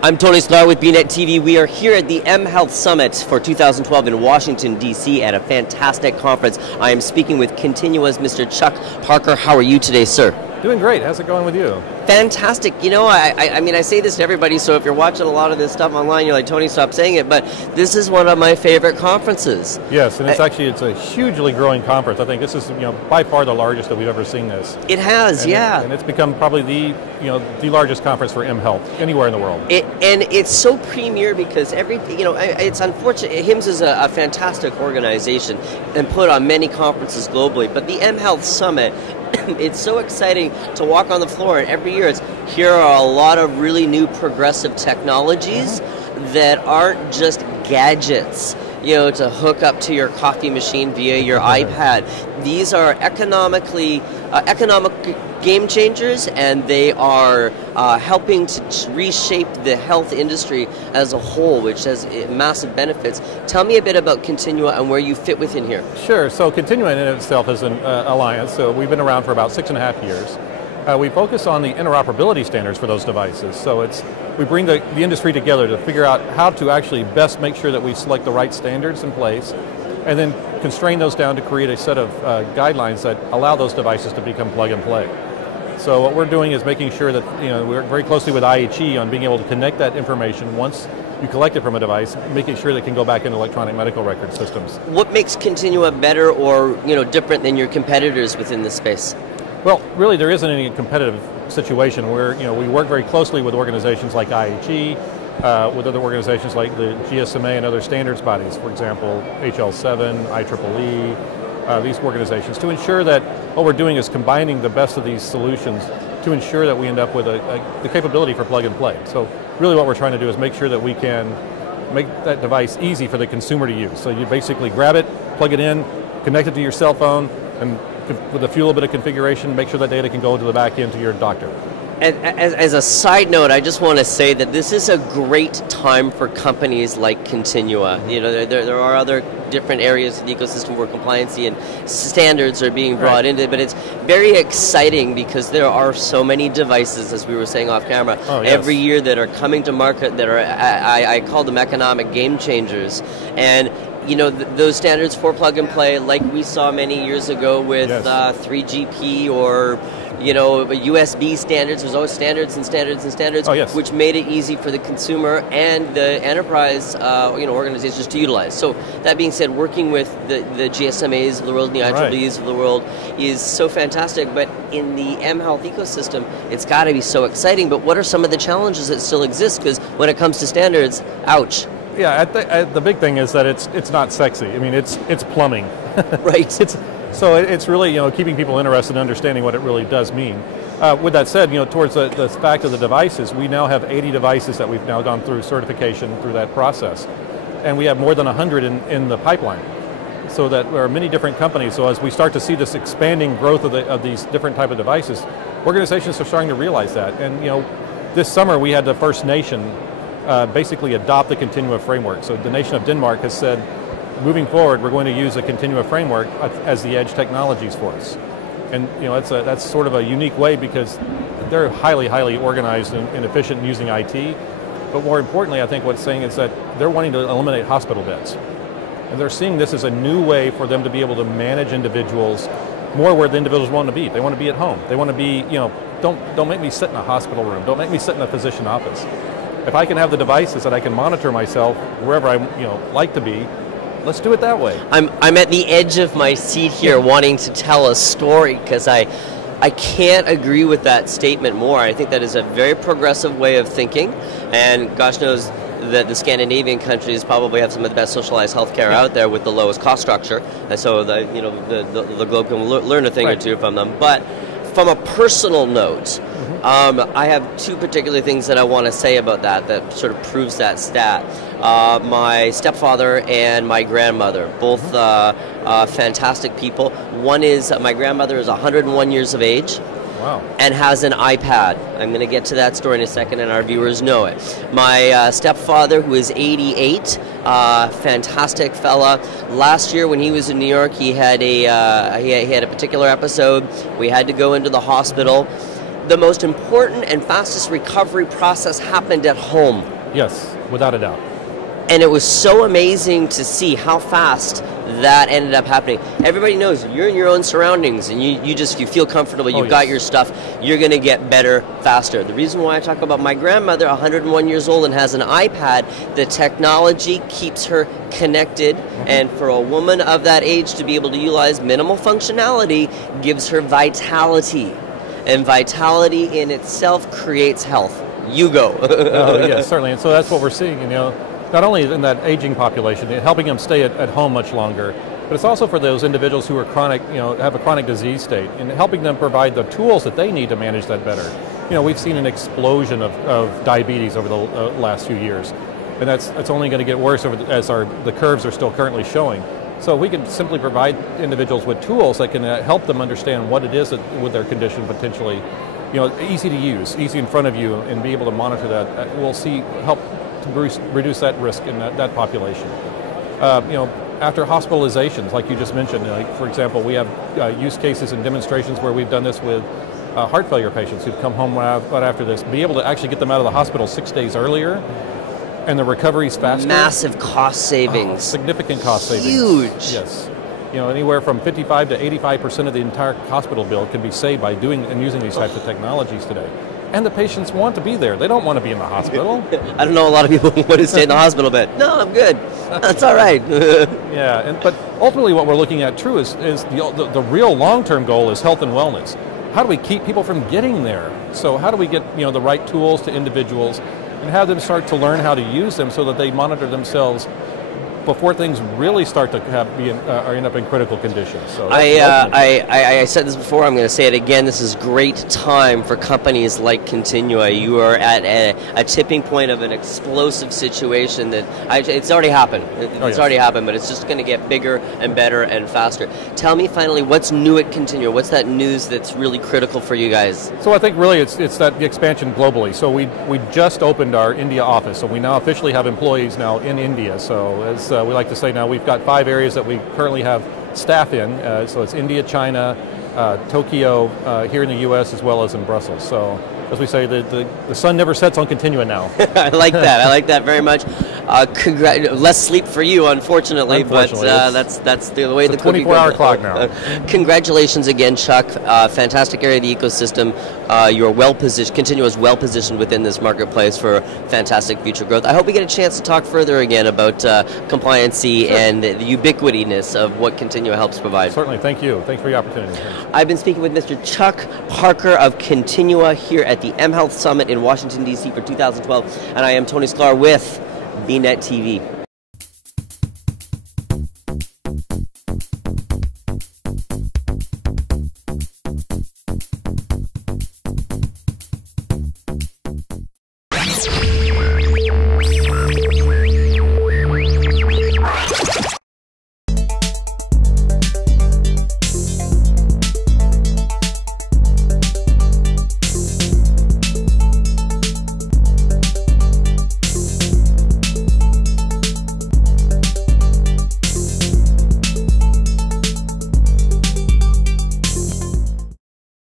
I'm Tony Sklar with bnetTV. We are here at the mHealth Summit for 2012 in Washington, DC at a fantastic conference. I am speaking with Continua's Mr. Chuck Parker. How are you today, sir? Doing great. How's it going with you? Fantastic. You know, I mean, I say this to everybody, so if you're watching a lot of this stuff online, you're like, Tony, stop saying it, but this is one of my favorite conferences. Yes, and it's a hugely growing conference. I think this is, by far the largest that we've ever seen this. It has, yeah. And it's become probably the largest conference for mHealth anywhere in the world. And it's so premier because it's unfortunate. HIMSS is a fantastic organization and put on many conferences globally, but the mHealth Summit, it's so exciting to walk on the floor, and every year here are a lot of really new progressive technologies that aren't just gadgets, to hook up to your coffee machine via your iPad. These are economic game changers, and they are helping to reshape the health industry as a whole, which has massive benefits. Tell me a bit about Continua and where you fit within here. Sure. So Continua in itself is an alliance. So we've been around for about 6.5 years. We focus on the interoperability standards for those devices. So we bring the industry together to figure out how to actually best make sure that we select the right standards in place, and then constrain those down to create a set of guidelines that allow those devices to become plug and play. So what we're doing is making sure that we work very closely with IHE on being able to connect that information once you collect it from a device, making sure that it can go back into electronic medical record systems. What makes Continua better or different than your competitors within this space? Well, really there isn't any competitive situation where we work very closely with organizations like IHE, with other organizations like the GSMA and other standards bodies, for example, HL7, IEEE, these organizations, to ensure that what we're doing is combining the best of these solutions to ensure that we end up with the capability for plug and play. So really what we're trying to do is make sure that we can make that device easy for the consumer to use. So you basically grab it, plug it in, connect it to your cell phone, and with a few little bit of configuration, make sure that data can go to the back end to your doctor. As a side note, I just want to say that this is a great time for companies like Continua. There are other different areas of the ecosystem where compliancy and standards are being brought into it, but it's very exciting because there are so many devices, as we were saying off camera, every year that are coming to market that are, I call them economic game changers. And those standards for plug and play, like we saw many years ago with 3GP or USB standards. There's always standards and standards and standards, which made it easy for the consumer and the enterprise organizations to utilize. So that being said, working with the GSMAs of the world and the IEEEs of the world is so fantastic. But in the mHealth ecosystem, it's got to be so exciting. But what are some of the challenges that still exist? Because when it comes to standards, ouch. Yeah, the big thing is that it's not sexy. I mean, it's plumbing. Right. So it's really keeping people interested in understanding what it really does mean. With that said, towards the fact of the devices, we now have 80 devices that we've now gone through certification through that process, and we have more than 100 in the pipeline. So that there are many different companies. So as we start to see this expanding growth of these different type of devices, organizations are starting to realize that. And this summer we had the first nation basically adopt the Continua framework. So the nation of Denmark has said, moving forward, we're going to use a Continua framework as the edge technologies for us. And that's sort of a unique way because they're highly, highly organized and efficient in using IT. But more importantly, I think what's saying is that they're wanting to eliminate hospital beds. And they're seeing this as a new way for them to be able to manage individuals more where the individuals want to be. They want to be at home. They want to be, don't make me sit in a hospital room. Don't make me sit in a physician office. If I can have the devices that I can monitor myself wherever I like to be, let's do it that way. I'm at the edge of my seat here wanting to tell a story because I can't agree with that statement more. I think that is a very progressive way of thinking, and gosh knows that the Scandinavian countries probably have some of the best socialized healthcare out there with the lowest cost structure, and so the globe can learn a thing or two from them. But from a personal note, I have two particular things that I want to say about that sort of proves that stat. My stepfather and my grandmother, both fantastic people. One is, my grandmother is 101 years of age. Wow. And has an iPad. I'm going to get to that story in a second, and our viewers know it. My stepfather, who is 88, fantastic fella. Last year, when he was in New York, he had a particular episode. We had to go into the hospital. the most important and fastest recovery process happened at home. Yes, without a doubt. And it was so amazing to see how fast that ended up happening. Everybody knows you're in your own surroundings and you feel comfortable, you've got your stuff, you're going to get better faster. The reason why I talk about my grandmother, 101 years old and has an iPad, the technology keeps her connected, and for a woman of that age to be able to utilize minimal functionality gives her vitality. And vitality in itself creates health. You go. Oh, yes, certainly. And so that's what we're seeing, not only in that aging population, helping them stay at home much longer, but it's also for those individuals who are chronic, have a chronic disease state, and helping them provide the tools that they need to manage that better. We've seen an explosion of diabetes over the last few years, and that's only going to get worse as the curves are still currently showing. So we can simply provide individuals with tools that can help them understand what it is with their condition potentially, easy to use, easy in front of you, and be able to monitor that. We'll help to reduce that risk in that population. After hospitalizations, like you just mentioned, for example, we have use cases and demonstrations where we've done this with heart failure patients who've come home right after this, be able to actually get them out of the hospital 6 days earlier, and the recovery's faster. Massive cost savings. Significant cost savings. Huge. Yes. Anywhere from 55 to 85% of the entire hospital bill can be saved by doing and using these types of technologies today. And the patients want to be there. They don't want to be in the hospital. I don't know a lot of people who want to stay in the hospital bed. No, I'm good. That's all right. Yeah, but ultimately what we're looking at, true, is the real long-term goal is health and wellness. How do we keep people from getting there? So how do we get the right tools to individuals and have them start to learn how to use them so that they monitor themselves before things really start to end up in critical conditions. So I said this before, I'm going to say it again, this is great time for companies like Continua. You are at a tipping point of an explosive situation that it's already happened. It's already happened, but it's just going to get bigger and better and faster. Tell me finally, what's new at Continua? What's that news that's really critical for you guys? So I think really it's that the expansion globally. So we just opened our India office, so we now officially have employees now in India. So as we like to say now, we've got 5 areas that we currently have staff in. So it's India, China, Tokyo, here in the U.S., as well as in Brussels. So as we say, the sun never sets on Continua now. I like that. I like that very much. Less sleep for you, unfortunately, but that's the way the cookie goes. 24-hour clock now. Congratulations again, Chuck. Fantastic area of the ecosystem. You're well positioned. Continua is well positioned within this marketplace for fantastic future growth. I hope we get a chance to talk further again about compliancy and the ubiquityness of what Continua helps provide. Certainly. Thank you. Thanks for the opportunity. I've been speaking with Mr. Chuck Parker of Continua here at the mHealth Summit in Washington, DC for 2012, and I am Tony Sklar with bnetTV.